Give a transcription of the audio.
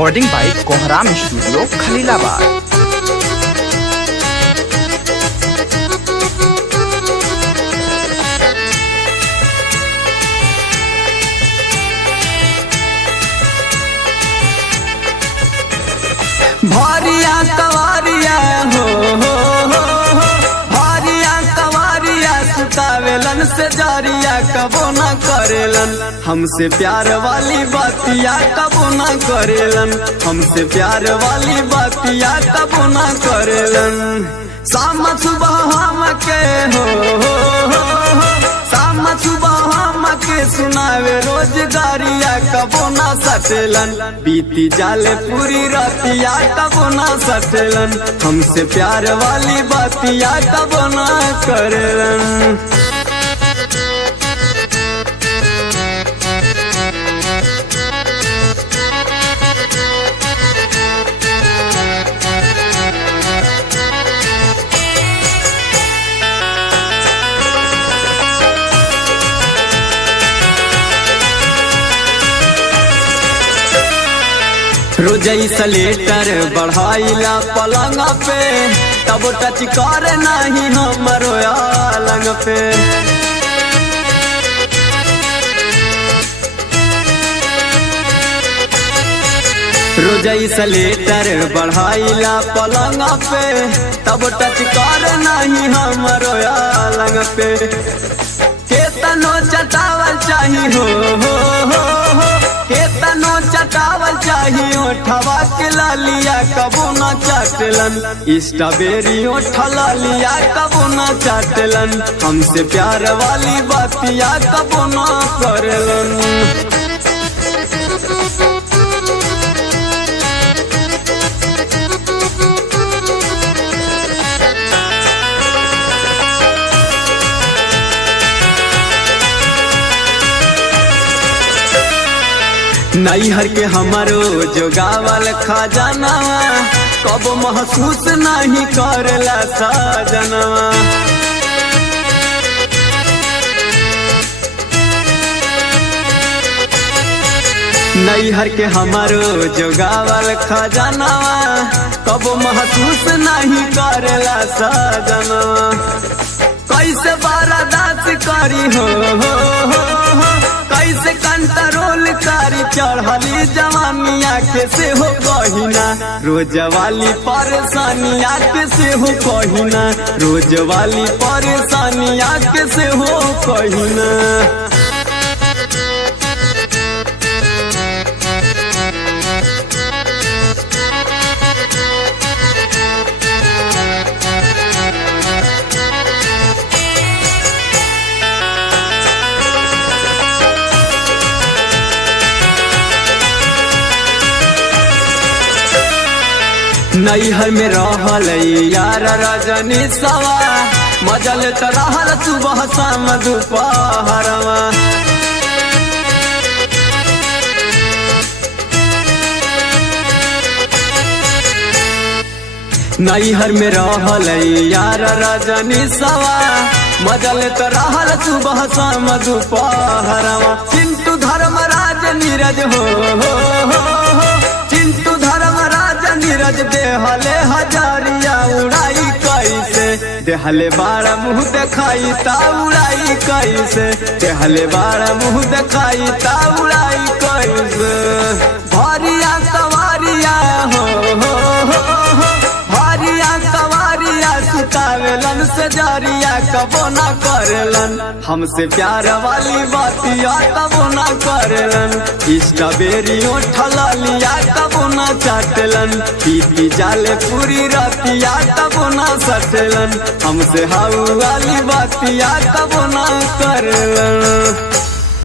Recording by कोहराम studio Khalilabad. Bharia कवारिया हो भारिया कवारिया सुतावेलन से जारिया कबो न करेलन, हमसे प्यार वाली बातिया कबो न करेलन, हमसे प्यार वाली बातिया कबो न करेलन। शाम सुबह हम के हो शाम सुबह हम के सुनावे रोजगारिया कबो ना सटेलन, बीती जाले पूरी रातिया कबो ना सटेलन, हमसे प्यार वाली बातिया कबो ना करेलन। रोजई सलेटर बढ़ाइला पलंग पे तब टच कर नहीं हमरो आलंग पे। रोजई सलेटर बढ़ाइला पलंग पे तब टच कर नहीं हमरो आलंग पे। केतनो चटावल चाही हो केतनो चटावल चाहिए ओठवा के लालिया कबो न चाटलन, स्ट्रॉबेरी ओठला लिया कबो न चाटलन, हमसे प्यार वाली बातिया कबो न करलन। नैहर के हमारो जोगावल खजानवा कब महसूस नहीं करला सजनवा। नैहर के हमारो जोगावल खजानवा कब महसूस नहीं करला सजनवा। कैसे बर्दाश्त करी हो कैसे कंट्रोल करी चढ़ली जवानिया के से हो कहिना, रोज वाली परेशानिया के से हो कहिना, रोज वाली परेशानिया के से हो कहिना। नैहर में रहल यार रजनी सवा मजल त रहल सुबह शाम दोपहरवा। नैहर में रहल यार रजनी सवा मजल त रहल सुबह शाम दोपहरवा। चिंटू धर्मराज नीरज हो चिंटू धर्मराज नीरज देहले हजारिया उड़ाई कैसे, देहले बाड़ा मुँह देखाई ता उड़ाई कैसे, देहले बाड़ा मुँह देखाई ता उड़ाई कैसे। भारिया कवारिया हो भारिया कवारिया सुतावेलन से जारिया कबो ना करेलन, हमसे प्यार वाली बातिया कबो ना करेलन, स्ट्रॉबेरी ओठला लिया कबो ना चाटलन, बीती जाले पूरी रातिया कबो ना सटेलन, हमसे हाउ वाली बातिया कबो ना करेलन।